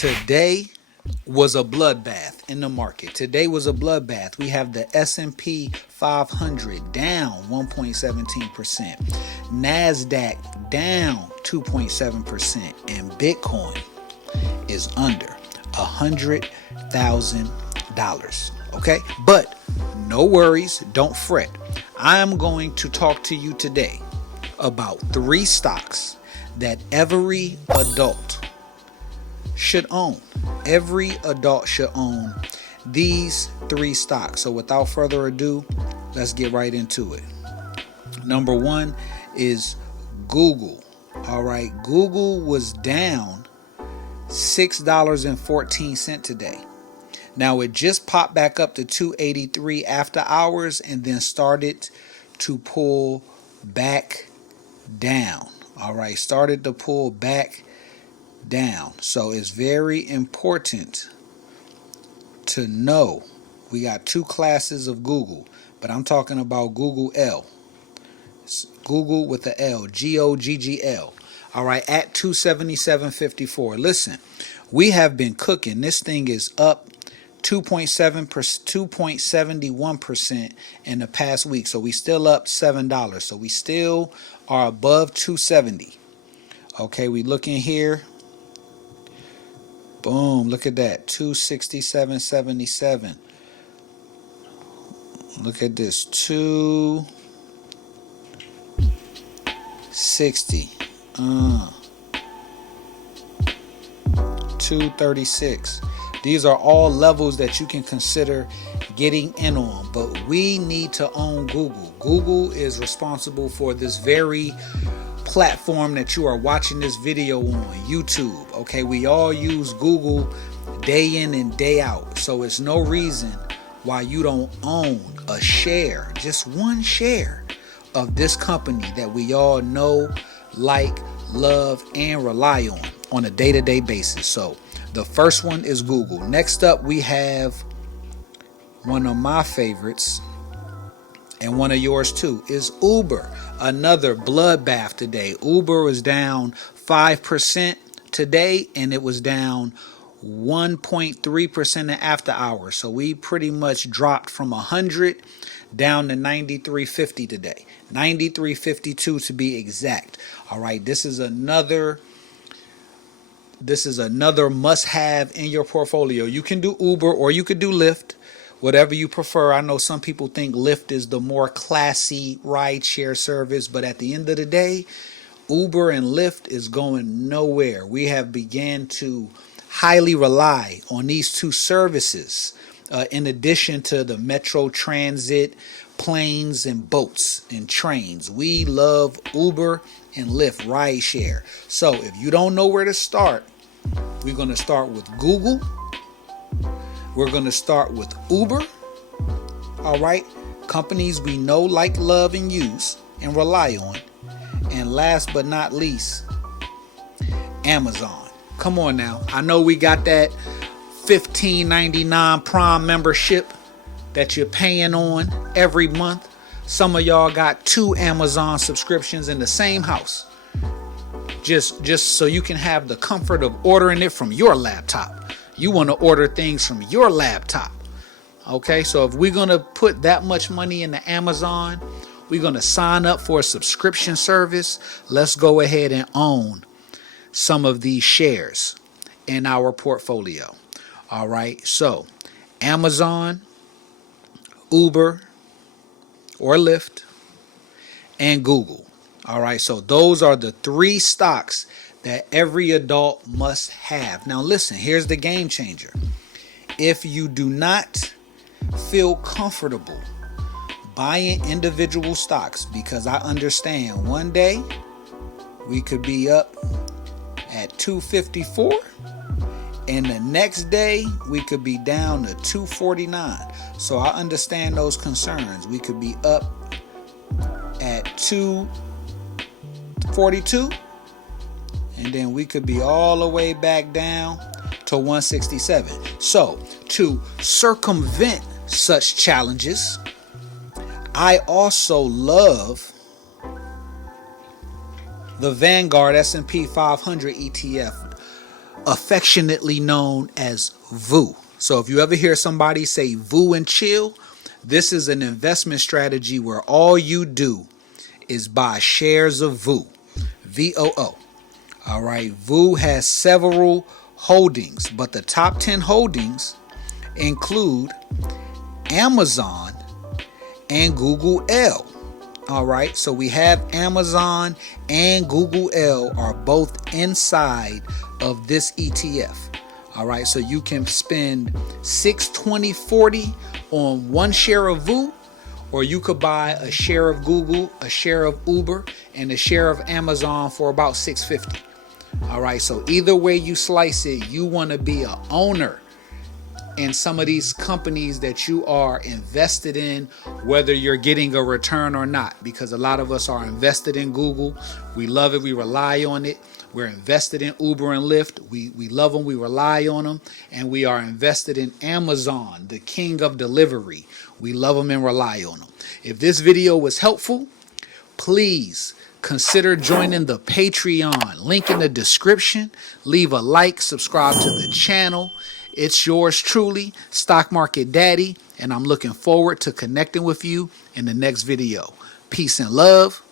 Today was a bloodbath in the market. Today was a bloodbath. We have the S&P 500 down 1.17%, Nasdaq down 2.7%, and Bitcoin is under $100,000. Okay, but no worries, don't fret. I am going to talk to you today about 3 stocks that every adult should own. Every adult should own these 3 stocks. So without further ado, let's get right into it. Number 1 is Google. All right, Google was down $6.14 today. Now it just popped back up to 283 after hours and then started to pull back down. All right, started to pull back down. So it's very important to know we got 2 classes of Google, but I'm talking about Google L. It's Google with the L, Goggl. All right, at 277.54. Listen, we have been cooking. This thing is up 2.71% in the past week. So we still up $7. So we still are above 270. Okay, we looking here. Boom, look at that, 267.77. Look at this, 260. 236. These are all levels that you can consider getting in on, but we need to own Google. Google is responsible for this very platform that you are watching this video on, YouTube. Okay, we all use Google day in and day out, so it's no reason why you don't own a share, just one share of this company that we all know, like, love, and rely on a day-to-day basis. So the first one is Google. Next up, we have one of my favorites, and one of yours too, is Uber. Another bloodbath today. Uber was down 5% today, and it was down 1.3% after hours. So we pretty much dropped from 100 down to 93.50 today. 93.52 to be exact. All right, this is another must-have in your portfolio. You can do Uber or you could do Lyft, whatever you prefer. I know some people think Lyft is the more classy ride-share service, but at the end of the day, Uber and Lyft is going nowhere. We have began to highly rely on these 2 services, in addition to the metro transit, planes and boats and trains. We love Uber and Lyft ride share. So if you don't know where to start, we're going to start with Google. We're going to start with Uber. All right, companies we know, like, love, and use and rely on. And last but not least, Amazon. Come on now. I know we got that $15.99 Prime membership that you're paying on every month. Some of y'all got 2 Amazon subscriptions in the same house. Just so you can have the comfort of ordering it from your laptop. You want to order things from your laptop. Okay, so if we're going to put that much money into Amazon, we're going to sign up for a subscription service. Let's go ahead and own some of these shares in our portfolio. All right, so Amazon, Uber or Lyft, and Google. All right, so those are the 3 stocks that every adult must have. Now listen, here's the game changer. If you do not feel comfortable buying individual stocks, because I understand one day we could be up at 254 and the next day we could be down to 249. So I understand those concerns. We could be up at 242 and then we could be all the way back down to 167. So to circumvent such challenges, I also love the Vanguard S&P 500 ETF. affectionately known as VU. So if you ever hear somebody say VU and chill, this is an investment strategy where all you do is buy shares of VU, VOO. All right, VU has several holdings, but the top 10 holdings include Amazon and Google L. All right, so we have Amazon and Google L are both inside of this ETF. All right, so you can spend 6, 20, 40 on one share of VU, or you could buy a share of Google, a share of Uber, and a share of Amazon for about $6.50. All right, so either way you slice it, you want to be an owner in some of these companies that you are invested in, whether you're getting a return or not, because a lot of us are invested in Google. We love it. We rely on it. We're invested in Uber and Lyft. We love them. We rely on them. And we are invested in Amazon, the king of delivery. We love them and rely on them. If this video was helpful, please consider joining the Patreon. Link in the description. Leave a like, subscribe to the channel. It's yours truly, Stock Market Daddy, and I'm looking forward to connecting with you in the next video. Peace and love.